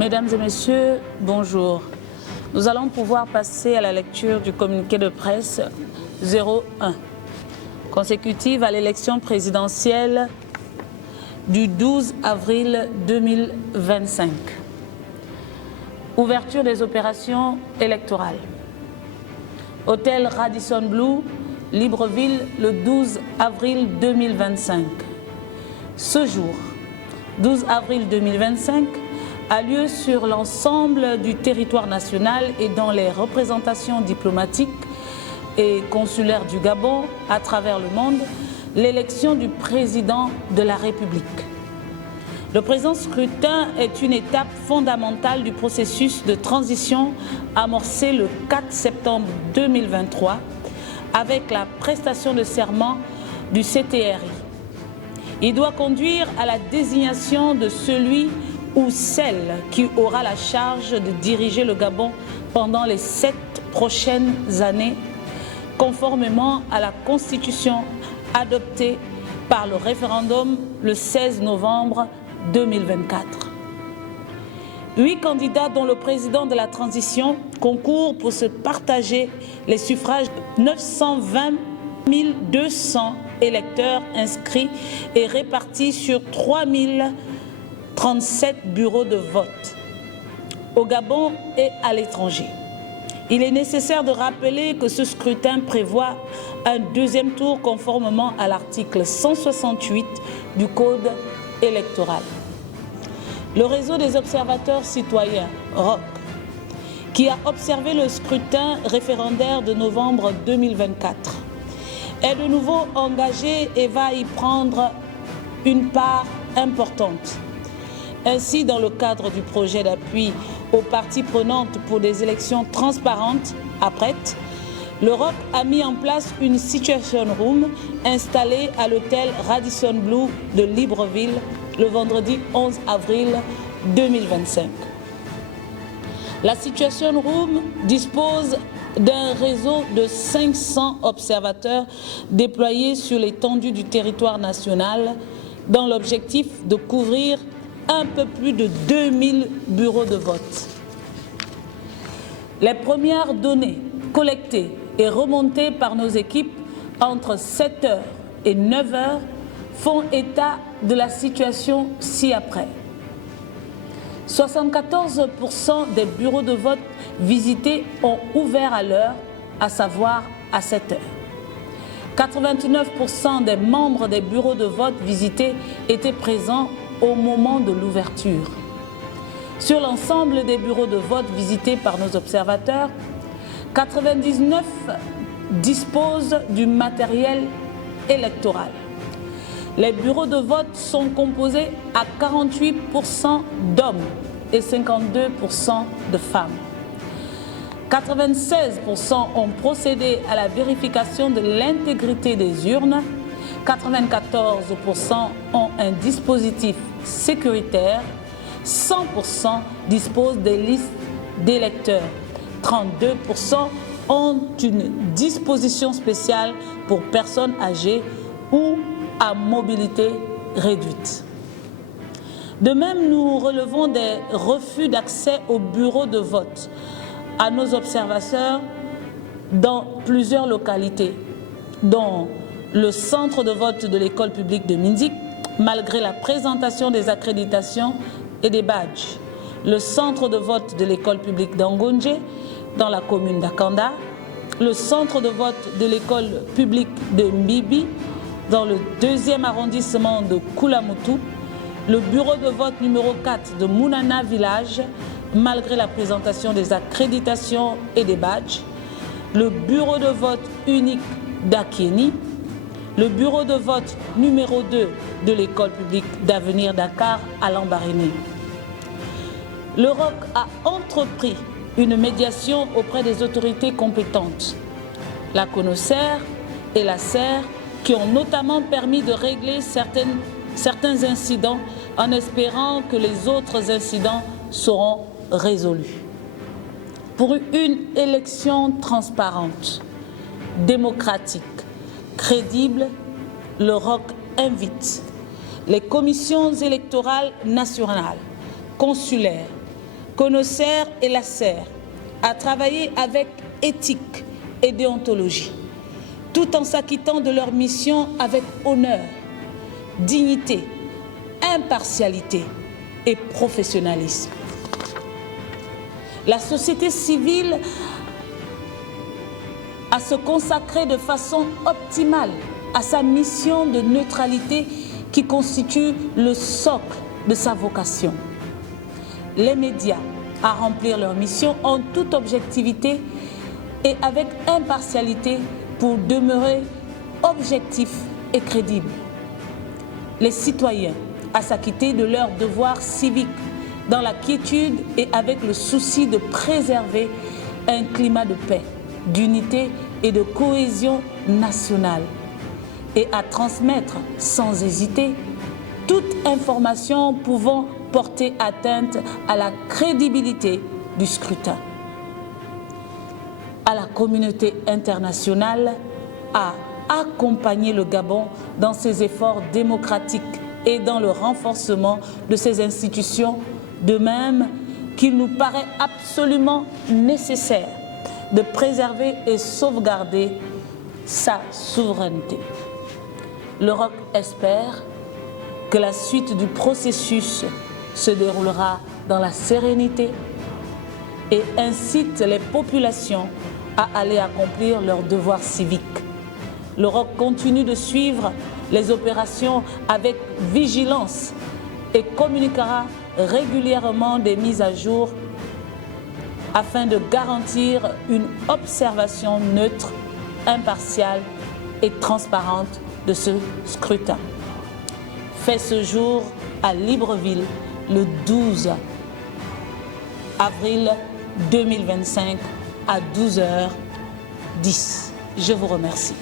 Mesdames et messieurs, bonjour. Nous allons pouvoir passer à la lecture du communiqué de presse 01, consécutive à l'élection présidentielle du 12 avril 2025. Ouverture des opérations électorales. Hôtel Radisson Blu, Libreville, le 12 avril 2025. Ce jour, 12 avril 2025, a lieu sur l'ensemble du territoire national et dans les représentations diplomatiques et consulaires du Gabon à travers le monde, l'élection du président de la République. Le présent scrutin est une étape fondamentale du processus de transition amorcé le 4 septembre 2023 avec la prestation de serment du CTRI. Il doit conduire à la désignation de celui ou celle qui aura la charge de diriger le Gabon pendant les 7 prochaines années, conformément à la Constitution adoptée par le référendum le 16 novembre 2024. 8 candidats dont le président de la transition concourent pour se partager les suffrages de 920 200 électeurs inscrits et répartis sur 3037 bureaux de vote au Gabon et à l'étranger. Il est nécessaire de rappeler que ce scrutin prévoit un deuxième tour conformément à l'article 168 du Code électoral. Le réseau des observateurs citoyens, ROC, qui a observé le scrutin référendaire de novembre 2024, est de nouveau engagé et va y prendre une part importante. Ainsi, dans le cadre du projet d'appui aux parties prenantes pour des élections transparentes, APRET, le ROC a mis en place une Situation Room installée à l'hôtel Radisson Blu de Libreville le vendredi 11 avril 2025. La Situation Room dispose d'un réseau de 500 observateurs déployés sur l'étendue du territoire national dans l'objectif de couvrir un peu plus de 2000 bureaux de vote. Les premières données collectées et remontées par nos équipes entre 7h et 9h font état de la situation ci-après. 74% des bureaux de vote visités ont ouvert à l'heure, à savoir à 7h. 89% des membres des bureaux de vote visités étaient présents au moment de l'ouverture. Sur l'ensemble des bureaux de vote visités par nos observateurs, 99 disposent du matériel électoral. Les bureaux de vote sont composés à 48% d'hommes et 52% de femmes. 96% ont procédé à la vérification de l'intégrité des urnes. 94% ont un dispositif sécuritaire. 100% disposent des listes d'électeurs. 32% ont une disposition spéciale pour personnes âgées ou à mobilité réduite. De même, nous relevons des refus d'accès aux bureaux de vote à nos observateurs dans plusieurs localités, dont le centre de vote de l'école publique de Mindik, malgré la présentation des accréditations et des badges, le centre de vote de l'école publique d'Angonje, dans la commune d'Akanda, le centre de vote de l'école publique de Mbibi, dans le 2e arrondissement de Koulamoutou, le bureau de vote numéro 4 de Mounana Village, malgré la présentation des accréditations et des badges, le bureau de vote unique d'Akieni, le bureau de vote numéro 2 de l'école publique d'Avenir Dakar à Lambaréné. Le ROC a entrepris une médiation auprès des autorités compétentes, la CONOCER et la CER, qui ont notamment permis de régler certains incidents en espérant que les autres incidents seront résolus. Pour une élection transparente, démocratique, crédible, le ROC invite les commissions électorales nationales, consulaires, CONOCER et l'ACER a travaillé avec éthique et déontologie, tout en s'acquittant de leur mission avec honneur, dignité, impartialité et professionnalisme. La société civile a se consacré de façon optimale à sa mission de neutralité qui constitue le socle de sa vocation. Les médias à remplir leur mission en toute objectivité et avec impartialité pour demeurer objectifs et crédibles. Les citoyens à s'acquitter de leurs devoirs civiques dans la quiétude et avec le souci de préserver un climat de paix, d'unité et de cohésion nationale, et à transmettre sans hésiter toute information pouvant porter atteinte à la crédibilité du scrutin. À la communauté internationale à accompagner le Gabon dans ses efforts démocratiques et dans le renforcement de ses institutions, de même qu'il nous paraît absolument nécessaire de préserver et sauvegarder sa souveraineté. Le ROC espère que la suite du processus se déroulera dans la sérénité et incite les populations à aller accomplir leurs devoirs civiques. Le ROC continue de suivre les opérations avec vigilance et communiquera régulièrement des mises à jour afin de garantir une observation neutre, impartiale et transparente de ce scrutin. Fait ce jour à Libreville le 12 avril 2025 à 12h10. Je vous remercie.